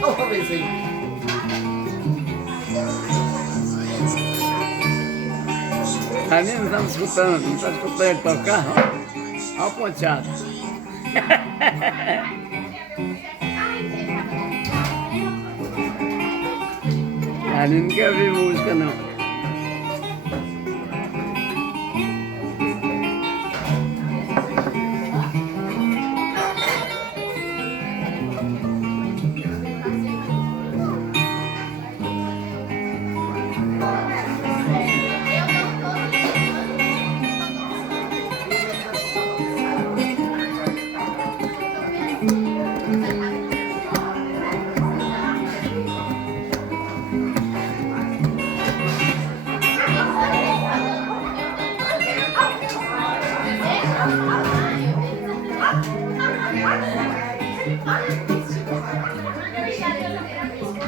Vamos ver isso aí. Ali não estamos escutando, não está escutando ele tocar, ó. Olha o ponteado. Ali não quer ouvir música não.